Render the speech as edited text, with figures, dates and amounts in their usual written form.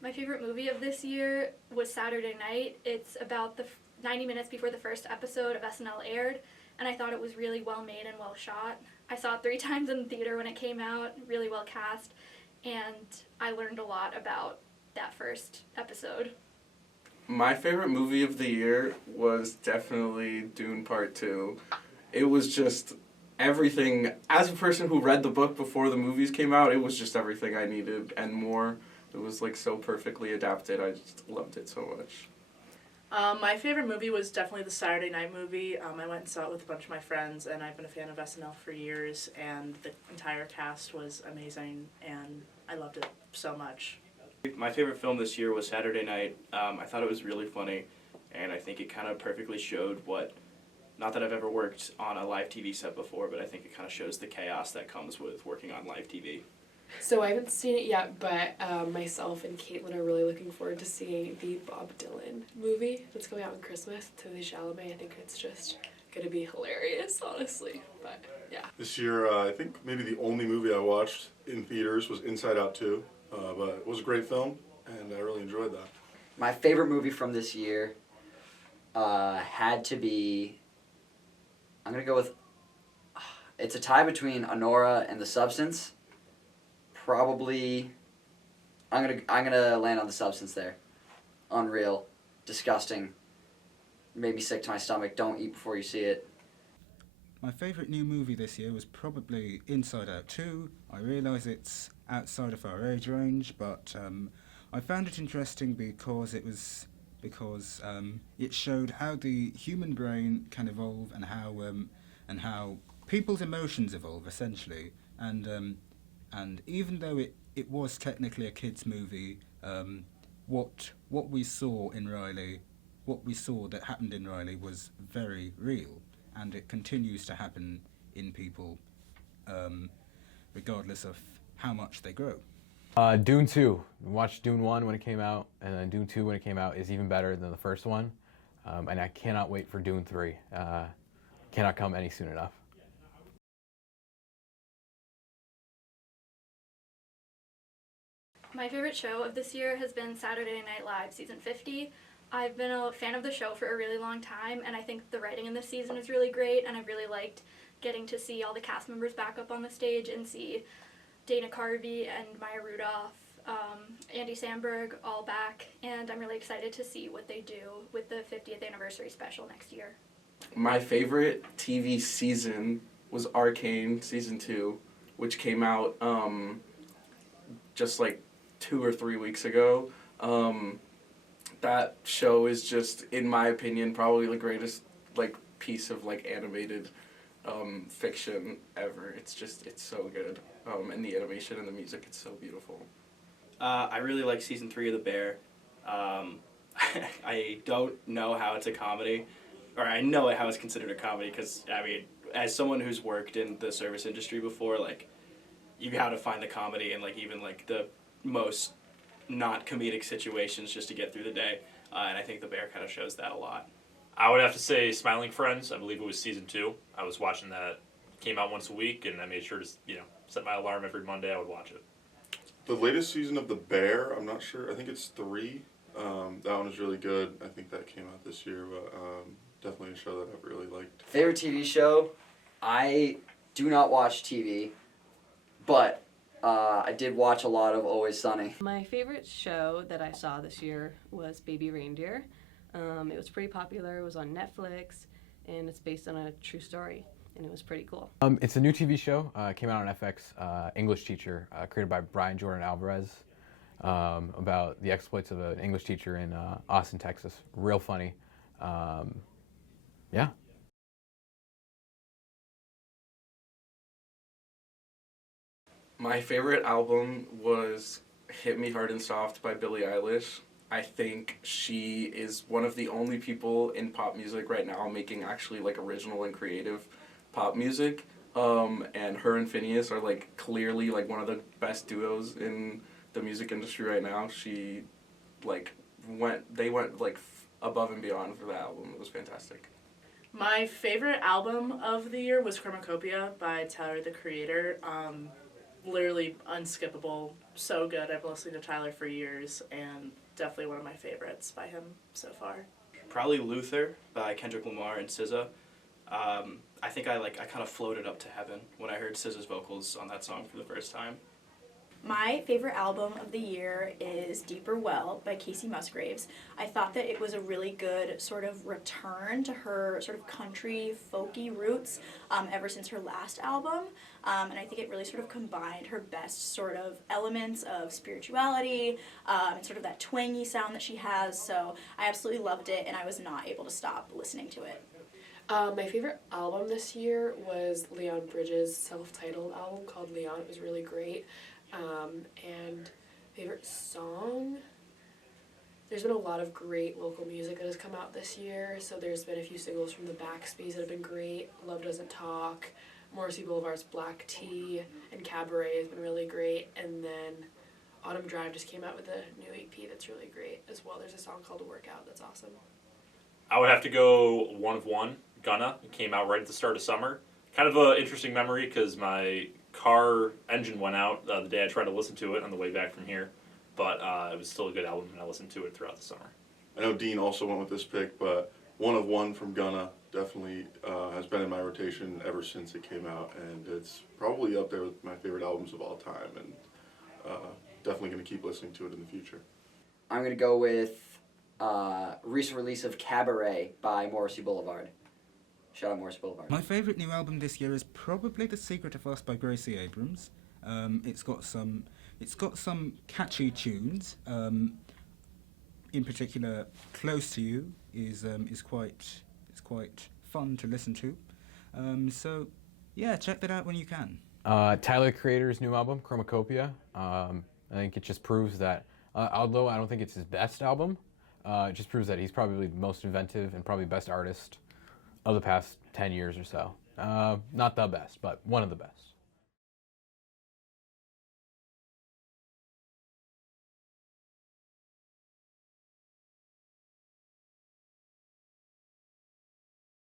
My favorite movie of this year was Saturday Night. It's about the 90 minutes before the first episode of SNL aired, and I thought it was really well made and well shot. I saw it 3 times in the theater when it came out, really well cast, and I learned a lot about that first episode. My favorite movie of the year was definitely Dune Part 2. It was just everything. As a person who read the book before the movies came out, it was just everything I needed and more. It was like so perfectly adapted. I just loved it so much. My favorite movie was definitely the Saturday Night movie. I went and saw it with a bunch of my friends, and I've been a fan of SNL for years, and the entire cast was amazing, and I loved it so much. My favorite film this year was Saturday Night. I thought it was really funny, and I think it kind of perfectly showed what, not that I've ever worked on a live TV set before, but I think it kind of shows the chaos that comes with working on live TV. So I haven't seen it yet, but myself and Caitlin are really looking forward to seeing the Bob Dylan movie that's going out on Christmas. Timothée Chalamet. I think it's just going to be hilarious, honestly. But yeah. This year, I think maybe the only movie I watched in theaters was Inside Out 2, but it was a great film, and I really enjoyed that. My favorite movie from this year had to be, I'm going to go with, it's a tie between Honora and The Substance. Probably, I'm gonna land on The Substance there. Unreal, disgusting, made me sick to my stomach. Don't eat before you see it. My favourite new movie this year was probably Inside Out 2. I realise it's outside of our age range, but I found it interesting because it showed how the human brain can evolve and how people's emotions evolve essentially. And even though it was technically a kids' movie, what we saw that happened in Riley was very real, and it continues to happen in people, regardless of how much they grow. Dune 2. Watched Dune 1 when it came out, and then Dune 2 when it came out is even better than the first one, and I cannot wait for Dune 3. Cannot come any soon enough. My favorite show of this year has been Saturday Night Live season 50. I've been a fan of the show for a really long time, and I think the writing in this season is really great, and I really liked getting to see all the cast members back up on the stage and see Dana Carvey and Maya Rudolph, Andy Samberg all back, and I'm really excited to see what they do with the 50th anniversary special next year. My favorite TV season was Arcane season 2, which came out just like 2 or 3 weeks ago. That show is just, in my opinion, probably the greatest piece of animated fiction ever. It's so good. And the animation and the music, it's so beautiful. I really like season 3 of The Bear. I don't know how it's a comedy, or I know how it's considered a comedy because, I mean, as someone who's worked in the service industry before, you got to find the comedy in even the most not comedic situations just to get through the day, and I think The Bear kind of shows that a lot. I would have to say Smiling Friends. I believe it was season 2. I was watching that. Came out once a week, and I made sure to set my alarm every Monday. I would watch it. The latest season of The Bear, I'm not sure. I think it's 3. That one is really good. I think that came out this year, but definitely a show that I've really liked. Favorite TV show? I do not watch TV, but I did watch a lot of Always Sunny. My favorite show that I saw this year was Baby Reindeer. It was pretty popular. It was on Netflix, and it's based on a true story, and it was pretty cool. It's a new TV show. It came out on FX. English Teacher, created by Brian Jordan Alvarez, about the exploits of an English teacher in Austin, Texas. Real funny. Yeah. My favorite album was Hit Me Hard and Soft by Billie Eilish. I think she is one of the only people in pop music right now making actually original and creative pop music. And her and Phineas are clearly one of the best duos in the music industry right now. She went above and beyond for the album. It was fantastic. My favorite album of the year was Cornucopia by Tyler, the Creator. literally unskippable. So good. I've been listening to Tyler for years, and definitely one of my favorites by him so far. Probably Luther by Kendrick Lamar and SZA. I think I kind of floated up to heaven when I heard SZA's vocals on that song for the first time. My favorite album of the year is Deeper Well by Casey Musgraves. I thought that it was a really good sort of return to her sort of country folky roots ever since her last album. And I think it really sort of combined her best sort of elements of spirituality and sort of that twangy sound that she has. So I absolutely loved it, and I was not able to stop listening to it. My favorite album this year was Leon Bridges' self-titled album called Leon. It was really great. And favorite song? There's been a lot of great local music that has come out this year. So there's been a few singles from the Backspace that have been great. Love Doesn't Talk, Morrissey Boulevard's Black Tea, and Cabaret has been really great. And then Autumn Drive just came out with a new EP that's really great as well. There's a song called Workout that's awesome. I would have to go One of One, Gunna. It came out right at the start of summer. Kind of an interesting memory because my car engine went out the day I tried to listen to it on the way back from here. But it was still a good album, and I listened to it throughout the summer. I know Dean also went with this pick, but One of One from Gunna definitely has been in my rotation ever since it came out, and it's probably up there with my favorite albums of all time, and definitely going to keep listening to it in the future. I'm going to go with recent release of Cabaret by Morrissey Boulevard. Shout out Morrissey Boulevard. My favourite new album this year is probably The Secret of Us by Gracie Abrams. It's got some catchy tunes. In particular, Close to You is quite fun to listen to. So yeah, check that out when you can. Tyler the Creator's new album, Chromacopia. I think it just proves that, although I don't think it's his best album, it just proves that he's probably the most inventive and probably best artist of the past 10 years or so. Not the best, but one of the best.